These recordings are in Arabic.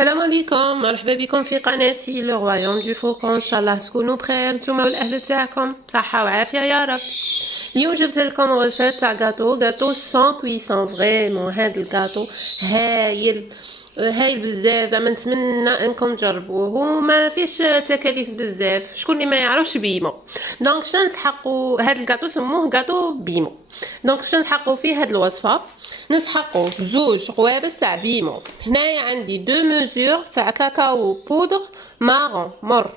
السلام عليكم، مرحبا بكم في قناتي لو رويوم دو فوكون. ان شاء الله تكونوا بخير نتوما والاهل تاعكم بصحه وعافيه يا رب. اليوم جبت لكم غوسيت تاع غاتو سون كويسون. فريمون هذا الغاتو هايل هايل بزاف، زعما نتمنى انكم تجربوه وما فيش تكاليف بزاف. شكون اللي ما يعرفش بيمو؟ دونك شنو نسحقوا هذا الغاتو؟ سموه غاتو بيمو. دونك شنو نسحقوا فيه هذه الوصفه؟ نسحقوا زوج قوابس تاع بيمو. هنايا عندي دو ميزور تاع كاكاو بودر مارون مر.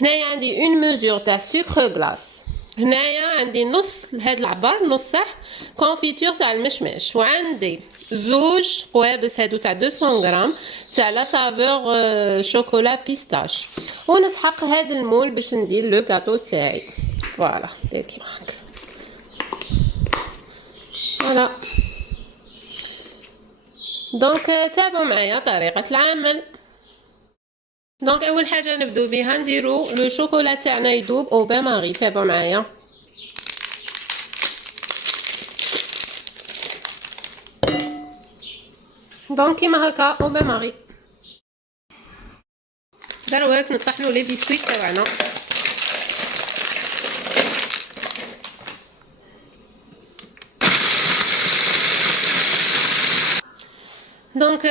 هنايا عندي اون ميزور تاع سكر غلاس. هنايا عندي نص هاد العبار، نص صح كونفيتور تاع المشماش. وعندي زوج قوابس هادو تاع 200 غرام تاع لا سافور شوكولا بيستاش. ونسحق هاد المول باش ندير لو غاتو تاعي. فوالا دير كيما هكا. فوالا دونك تابعوا معايا طريقه العمل. دونك اول حاجه نبدو بها نديرو لو شوكولا تاعنا يذوب او بان ماري. تابعوا معايا. دونك كيما هكا او بان ماري. دروك نطحنوا لي بسكويت تاعنا. دونك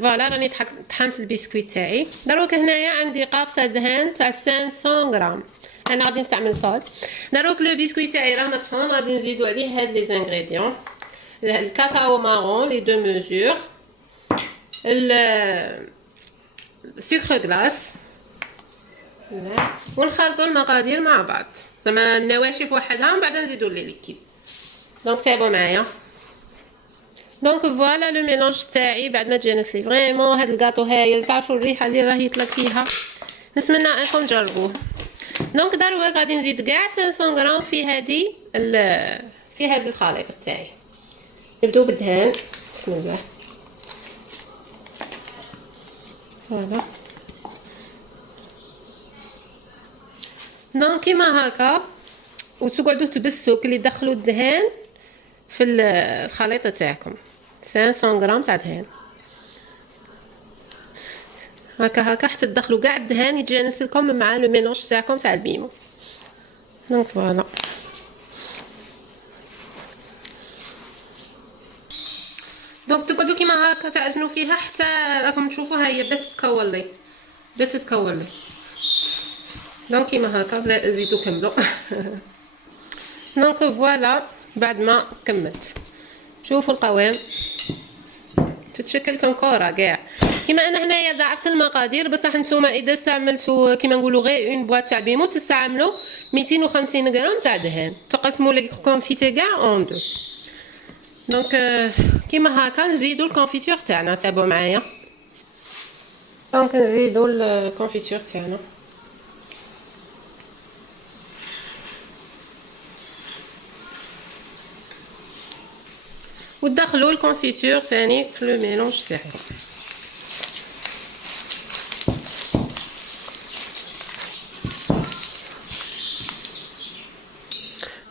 فوالا راني طحنت البسكويت تاعي. دروك هنايا عندي قابصه دهان تاع 500 غرام. انا غادي نستعمل صوت. دروك لو بسكويت تاعي راه مطحون، غادي نزيدو عليه هاد لي زانغريديون: الكاكاو مارون لي دو ميزور، السكر غلاس، ونخلطوا المقادير مع بعض، زعما النواشف وحدها ومن بعد نزيدو لي ليكيد. دونك تابعوا معايا. دونك فوالا لو ميلونج تاعي بعد ما تجانسلي. فريمون هاد الكاطو هايل، تعرفوا الريحه اللي راه يطلق فيها. نتمنى انكم تجربوه. دونك دروك غادي نزيد كاع 500 غرام في هاد الخليط تاعي. نبداو بالدهان. بسم الله. فوالا دونك كيما هكا، وتقعدوا تبسوا كلي تدخلوا الدهان في الخليط تاعكم. 500 غرام تاع دهان هكا حتى تدخلوا كاع الدهان يتجانس لكم مع لو ميلونج تاعكم تاع البيمو. دونك فوالا دونك تقعدوا كيما هكا تعجنوا فيها حتى راكم تشوفوا ها هي بدات تتكور لي. دونك كيما هكا زيدوا كملوا. دونك فوالا بعد ما كملت شوفوا القوام تتشكل كره كاع. كيما انا هنايا ضاعفت المقادير، بصح نتوما اذا استعملتوا كيما نقولوا غير اون بواط تاع بيمو تستعملوا 250 غرام تاع دهان، تقسموا لي كونتيتي كاع اون دو. دونك كيما هكا نزيدوا الكونفيتور تاعنا. تابعوا معايا. دونك نزيدوا الكونفيتور تاعنا. ودخلوا الكونفيتور ثاني في لو ميلونج تاعي.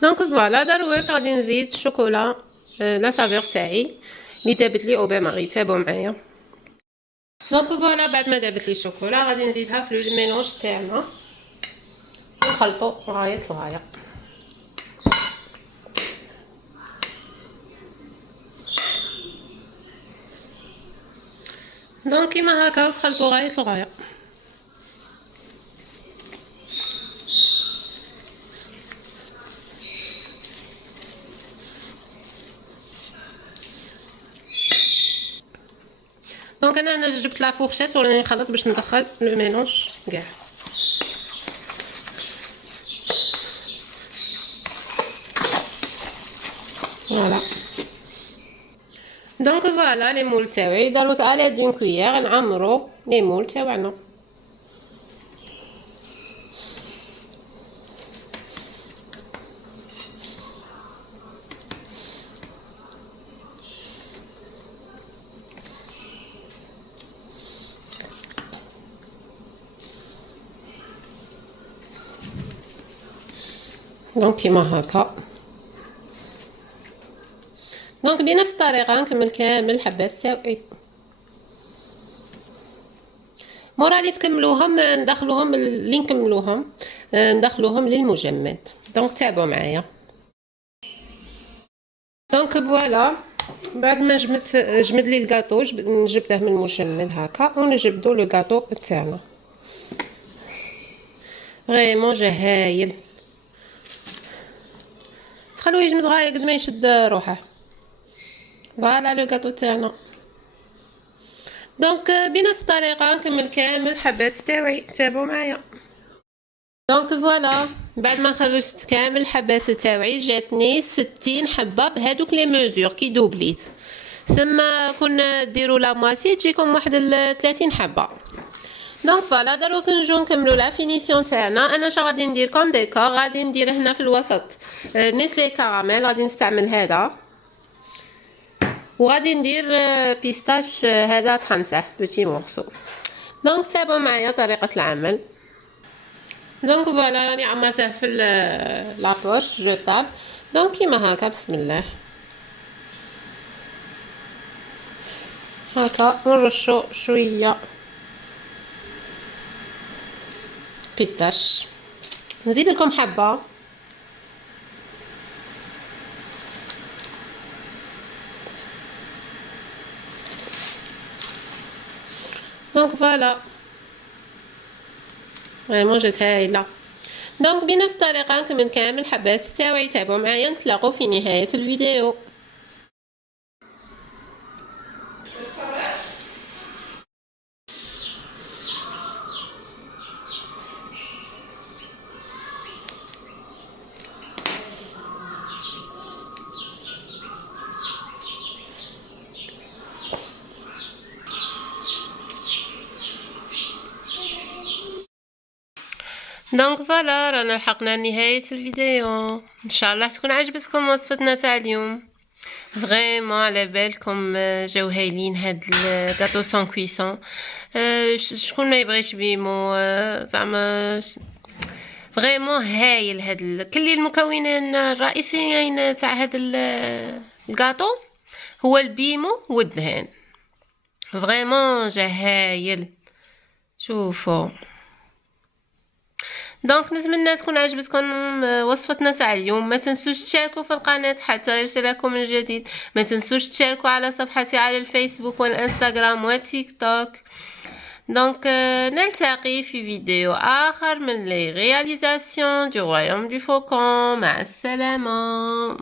دونك فوالا دروك غادي نزيد الشوكولا لا سافور تاعي اللي دابت لي او بان ماري. تابعوا معايا. دونك فوالا بعد ما دابت لي الشوكولا غادي نزيدها في لو ميلونج تاعنا ونخلطوا لغايه الغايه. دونك كيما هكا وتخلطوا غايه الغايه. دونك انا جبت لا فورشيت وراني نخلط باش ندخل لو ميلونج كاع. فوالا دونك فوالا لي مول تاوعي دروك على دون كويير نعمرو لي مول تاوعنا. دونك كيما هكا. دونك بنفس الطريقه نكمل كامل الحبات تاوعي. مورا اللي تكملوهم ندخلوهم اللي نكملوهم ندخلوهم للمجمد. دونك تابعوا معايا. دونك فوالا بعد ما جمد لي الكاطو نجبده من المجمد هكا ونجبدو لو كاطو تاعنا. فريمون جا هايل. تخلوه يجمد غاية قد ما يشد روحه. فوالا لو كاطو تاعنا. دونك بنفس الطريقه نكمل كامل الحبات تاوعي. تابعوا معايا. دونك فوالا بعد ما خرجت كامل الحبات تاوعي جاتني 60 حبه بهذوك لي ميزور كي دوبليت. ثم كنا ديروا لا مواتي تجيكم واحد 30 حبه. دونك فوالا دروك نجو نكملوا لا فينيسيون تاعنا. انا اش غادي ندير كوم ديكور غادي ندير هنا في الوسط نيسلي كراميل. غادي نستعمل هذا وغادي ندير بيستاش هذا طحنته بوتي مورسو. دونك تابعوا معايا طريقه العمل. دونك فوالا راني عمرته في لابوش جوتاب. دونك كيما هكا بسم الله هكا ونرشو شويه بيستاش. نزيد لكم حبه. دونك فوالا فريمون جات هايله. دونك بنفس الطريقه نكمل كامل الحبات تاوعي. تابعوا معايا نتلاقوا في نهايه الفيديو. دونك فوالا رانا لحقنا لنهاية الفيديو. ان شاء الله تكون عجبتكم وصفتنا تاع اليوم. فريمون على بالكم جاو هايلين هاد الكاطو سون كويسون. شكون ما يبغيش بيمو زعما فريمون هايل. هاد كل المكونين الرئيسيين تاع هاد الكاطو هو البيمو والدهان. فريمون جا هايل. شوفوا. دونك نتمنى تكون عجبتكم وصفتنا تاع اليوم. ما تنسوش تشاركوا في القناه حتى يصلكم الجديد. ما تنسوش تشاركوا على صفحتي على الفيسبوك والانستغرام والتيك توك. دونك نلتقي في فيديو اخر من لي رياليزاسيون دو رويوم دو فوكون. مع السلامه.